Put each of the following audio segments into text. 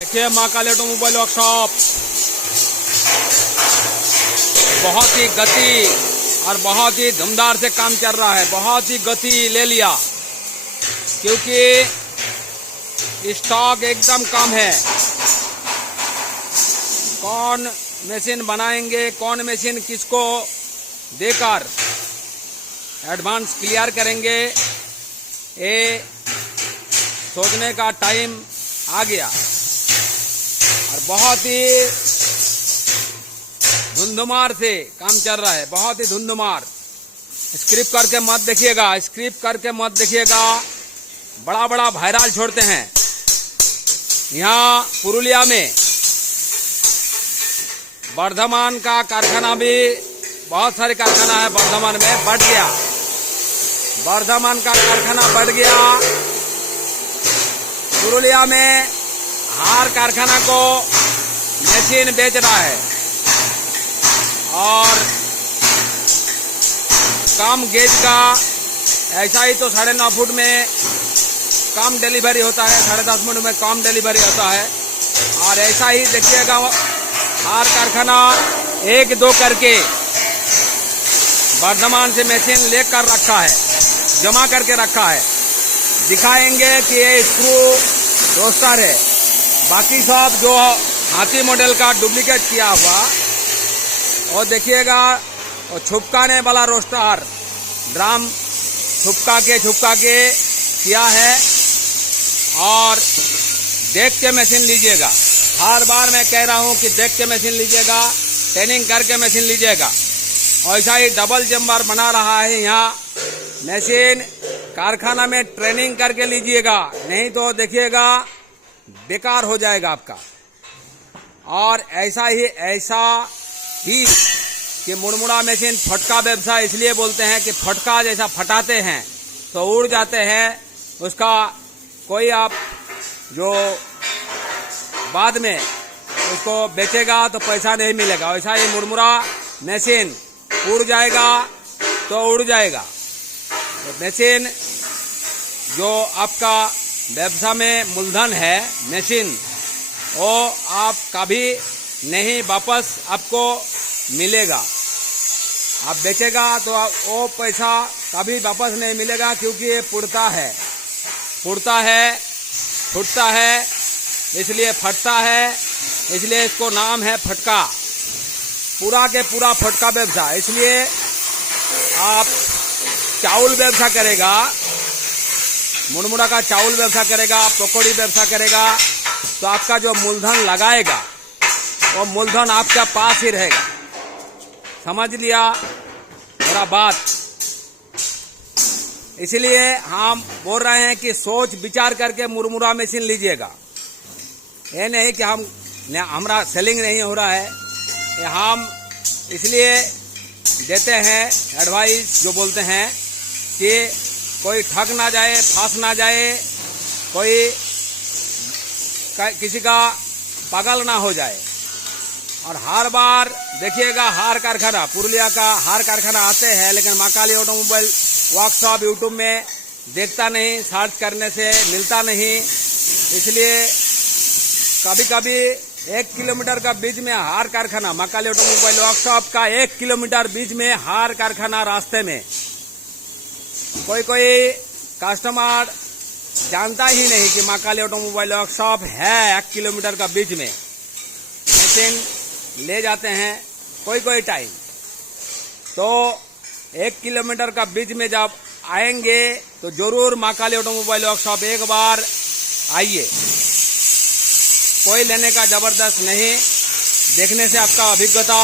देखिए Mahakal automobile workshop बहुत ही गति और बहुत ही धुमधार से काम चल रहा है। बहुत ही गति ले लिया क्योंकि स्टॉक एकदम कम है। कौन मशीन बनाएंगे, कौन मशीन किसको देकर एडवांस क्लियर करेंगे, ये सोचने का टाइम आ गया। और बहुत ही धुंधुमार से काम चल रहा है, बहुत ही धुंधुमार। स्क्रिप्ट करके मत देखिएगा, स्क्रिप्ट करके मत देखिएगा, बड़ा बड़ा वायरल छोड़ते हैं। यहाँ पुरुलिया में वर्धमान का कारखाना भी, बहुत सारे कारखाना है वर्धमान में, बढ़ गया। वर्धमान का कारखाना बढ़ गया। पुरुलिया में हार कारखाना को मशीन बेच रहा है और कम गेज का ऐसा ही तो 9.5 फुट में कम डिलीवरी होता है, 10.5 फुट में कम डिलीवरी होता है। और ऐसा ही देखिएगा हार कारखाना 1-2 करके वर्धमान से मशीन लेकर रखा है, जमा करके रखा है। दिखाएंगे कि ये स्क्रू रोस्टर है, बाकी सब जो हाथी मॉडल का डुप्लीकेट किया हुआ। और देखिएगा और छुपकाने वाला रोस्टर ड्रम छुपका के किया है। और देख के मशीन लीजिएगा, हर बार मैं कह रहा हूं कि देख के मशीन लीजिएगा, ट्रेनिंग करके मशीन लीजिएगा। ऐसा ही डबल जम्बर बना रहा है यहाँ मशीन, कारखाना में ट्रेनिंग करके लीजिएगा, नहीं तो देखिएगा बेकार हो जाएगा आपका। और ऐसा ही कि मुड़मुड़ा मशीन फटका व्यवसाय इसलिए बोलते हैं कि फटका जैसा फटाते हैं तो उड़ जाते हैं, उसका कोई आप जो बाद में उसको बेचेगा तो पैसा नहीं मिलेगा। वैसा ही मुड़मुड़ा मशीन उड़ जाएगा तो उड़ जाएगा। तो मशीन जो आपका व्यवसाय में मूलधन है मशीन, वो आप कभी नहीं वापस आपको मिलेगा। आप बेचेगा तो वो पैसा कभी वापस नहीं मिलेगा, क्योंकि ये फूटता है इसलिए फटता है, इसलिए इसको नाम है फटका। पूरा के पूरा फटका व्यवसाय। इसलिए आप चावल व्यवसाय करेगा, मुड़मुड़ा का चावल व्यवसाय करेगा, पकौड़ी व्यवसाय करेगा, तो आपका जो मूलधन लगाएगा वो मूलधन आपका पास ही रहेगा। समझ लिया मेरा बात? इसलिए हम बोल रहे हैं कि सोच विचार करके मुड़मुड़ा मशीन लीजिएगा। ये नहीं कि हमारा सेलिंग नहीं हो रहा है, ये हम इसलिए देते हैं एडवाइस, जो बोलते हैं कि कोई ठग ना जाए, फंस ना जाए, कोई किसी का पागल ना हो जाए। और हर बार देखिएगा हार कारखाना, पुरुलिया का हार कारखाना आते हैं, लेकिन महाकाल ऑटोमोबाइल वर्कशॉप यूट्यूब में देखता नहीं, सर्च करने से मिलता नहीं। इसलिए कभी कभी 1 किलोमीटर का बीच में हार कारखाना, महाकाल ऑटोमोबाइल वर्कशॉप का 1 किलोमीटर बीच में हार कारखाना रास्ते में, कोई कस्टमर जानता ही नहीं कि महाकाल ऑटोमोबाइल वर्कशॉप है 1 किलोमीटर का बीच में। मशीन ले जाते हैं कोई टाइम, तो 1 किलोमीटर का बीच में जब आएंगे तो जरूर महाकाल ऑटोमोबाइल वर्कशॉप एक बार आइए। कोई लेने का जबरदस्त नहीं, देखने से आपका अभिज्ञता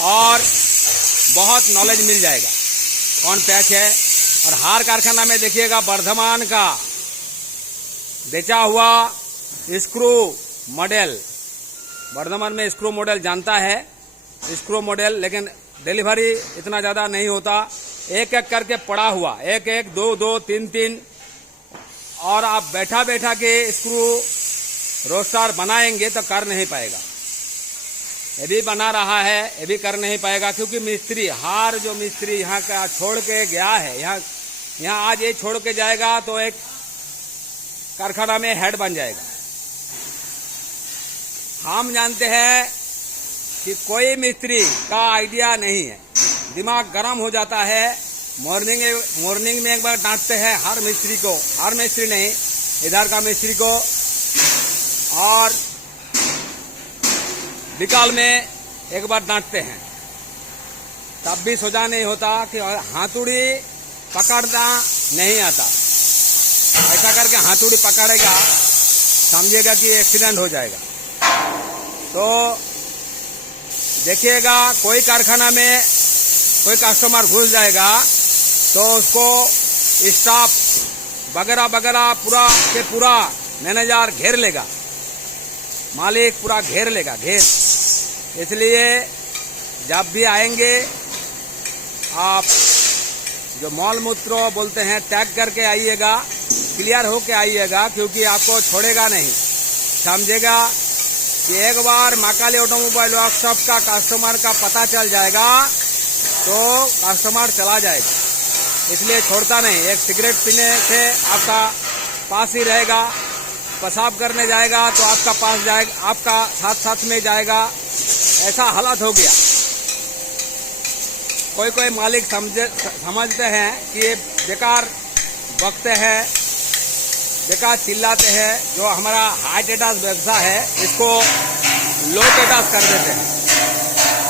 और बहुत नॉलेज मिल जाएगा कौन पैच है। और हार कारखाना में देखिएगा वर्धमान का बेचा हुआ स्क्रू मॉडल, वर्धमान में स्क्रू मॉडल जानता है, स्क्रू मॉडल, लेकिन डिलीवरी इतना ज़्यादा नहीं होता। एक करके पड़ा हुआ, 1-1, 2-2, 3-3, और आप बैठा के स्क्रू रोस्टर बनाएंगे तो कर नहीं पाएगा। ये भी बना रहा है, ये भी कर नहीं पाएगा, क्योंकि मिस्त्री, हार जो मिस्त्री यहाँ का छोड़ के गया है, यहाँ आज ये छोड़ के जाएगा तो एक कारखाना में हेड बन जाएगा। हम जानते हैं कि कोई मिस्त्री का आइडिया नहीं है, दिमाग गर्म हो जाता है। मॉर्निंग में एक बार डांटते हैं हर मिस्त्री नहीं, इधर का मिस्त्री को, और विकाल में एक बार डांटते हैं, तब भी सोचा नहीं होता कि हाथुड़ी पकड़ना नहीं आता। ऐसा करके हाथुड़ी पकड़ेगा, समझिएगा कि एक्सीडेंट हो जाएगा। तो देखिएगा, कोई कारखाना में कोई कस्टमर घुस जाएगा तो उसको स्टाफ वगैरह पूरा मैनेजर घेर लेगा, मालिक पूरा घेर लेगा। इसलिए जब भी आएंगे आप जो मॉल मूत्र बोलते हैं टैग करके आइएगा, क्लियर होके आइएगा, क्योंकि आपको छोड़ेगा नहीं। समझेगा कि एक बार महाकाली ऑटोमोबाइल वर्कशॉप का कस्टमर का पता चल जाएगा तो कस्टमर चला जाएगा, इसलिए छोड़ता नहीं। एक सिगरेट पीने से आपका पास ही रहेगा, पेशाब करने जाएगा तो आपका पास जाएगा, आपका साथ में जाएगा। ऐसा हालत हो गया। कोई मालिक समझते हैं कि ये बेकार बकते हैं, बेकार चिल्लाते हैं, जो हमारा हाई टेटास व्यवसाय है इसको लो टेटास कर देते हैं।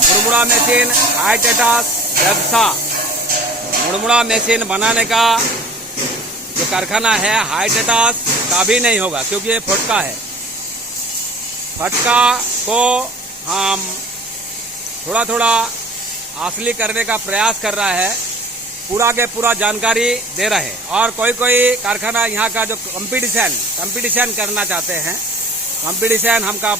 मुड़मुड़ा मशीन हाई टेटास व्यवसाय, मुड़मुड़ा मशीन बनाने का जो कारखाना है हाई टेटास कभी नहीं होगा, क्योंकि ये फटका है। फटका को हम थोड़ा असली करने का प्रयास कर रहा है, पूरा के पूरा जानकारी दे रहे हैं। और कोई कारखाना यहाँ का जो कंपटीशन करना चाहते हैं, कंपटीशन हमका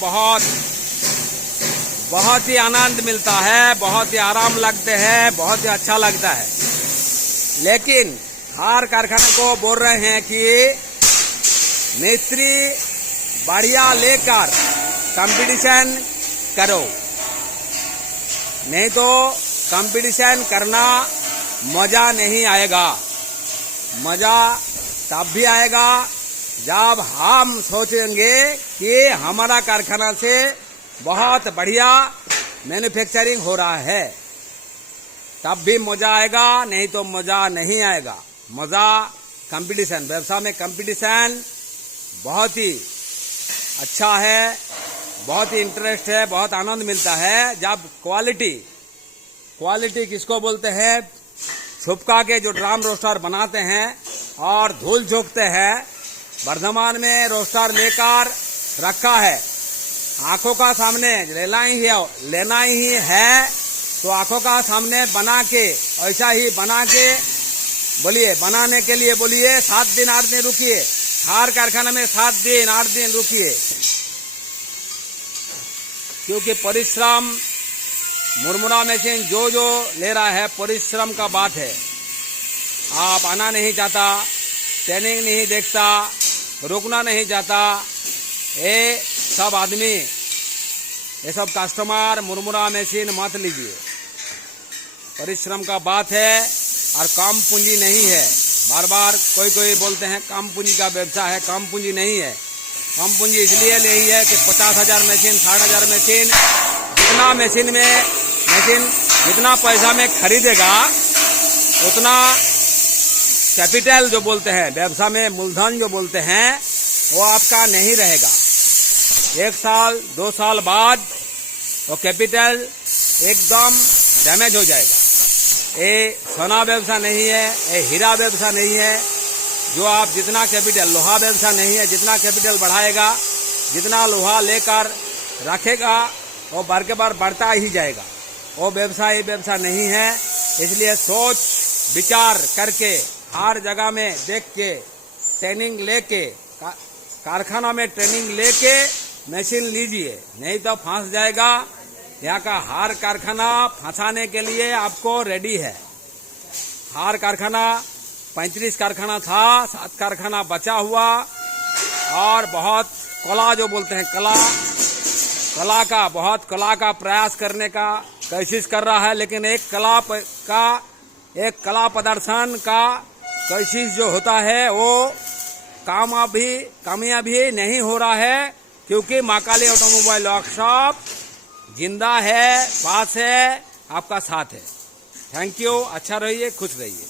बहुत ही आनंद मिलता है, बहुत ही आराम लगते हैं, बहुत ही अच्छा लगता है। लेकिन हर कारखाना को बोल रहे हैं कि मिस्त्री बढ़िया लेकर कंपटीशन करो, नहीं तो कंपटीशन करना मजा नहीं आएगा। मजा तब भी आएगा जब हम सोचेंगे कि हमारा कारखाना से बहुत बढ़िया मैन्युफैक्चरिंग हो रहा है, तब भी मजा आएगा, नहीं तो मजा नहीं आएगा। मजा कंपटीशन, व्यवसाय में कंपटीशन बहुत ही अच्छा है, बहुत ही इंटरेस्ट है, बहुत आनंद मिलता है जब क्वालिटी किसको बोलते हैं, छुपका के जो ड्राम रोस्टर बनाते हैं और धूल झोंकते हैं। वर्धमान में रोस्टर लेकर रखा है, आंखों का सामने लेना ही है, तो आंखों का सामने बना के, ऐसा ही बना के बोलिए, बनाने के लिए बोलिए 7 दिन 8 दिन रुकिए। हर कारखाना में 7 दिन 8 दिन रुकिए, क्योंकि परिश्रम मुड़मुड़ा मशीन जो ले रहा है परिश्रम का बात है। आप आना नहीं चाहता, ट्रेनिंग नहीं देखता, रुकना नहीं चाहता, ये सब आदमी, ये सब कस्टमर मुड़मुड़ा मशीन मत लीजिए। परिश्रम का बात है और कम पूंजी नहीं है। बार कोई बोलते हैं कम पूंजी का व्यवसाय है, कम पूंजी नहीं है। कम पूंजी इसलिए नहीं है कि 50,000 मशीन 60,000 मशीन जितना पैसा में खरीदेगा उतना कैपिटल जो बोलते हैं, व्यवसाय में मूलधन जो बोलते हैं, वो आपका नहीं रहेगा। 1 साल 2 साल बाद वो कैपिटल एकदम डैमेज हो जाएगा। ये सोना व्यवसाय नहीं है, ये हीरा व्यवसाय नहीं है, जो आप जितना कैपिटल, लोहा व्यवसाय नहीं है, जितना कैपिटल बढ़ाएगा, जितना लोहा लेकर रखेगा, वो बार के बार बढ़ता ही जाएगा। वो व्यवसाय नहीं है। इसलिए सोच विचार करके, हर जगह में देख के, ट्रेनिंग लेके, कारखाना में ट्रेनिंग लेके मशीन लीजिए, नहीं तो फंस जाएगा। यहाँ का हर कारखाना फंसाने के लिए आपको रेडी है। हर कारखाना 35 कारखाना था, 7 कारखाना बचा हुआ, और बहुत कला जो बोलते हैं कला का प्रयास करने का कोशिश कर रहा है। लेकिन एक कला प्रदर्शन का कोशिश जो होता है वो कामयाबी नहीं हो रहा है, क्योंकि माँ काली ऑटोमोबाइल वर्कशॉप जिंदा है, पास है, आपका साथ है। Thank you. अच्छा रहिए, खुश रहिए।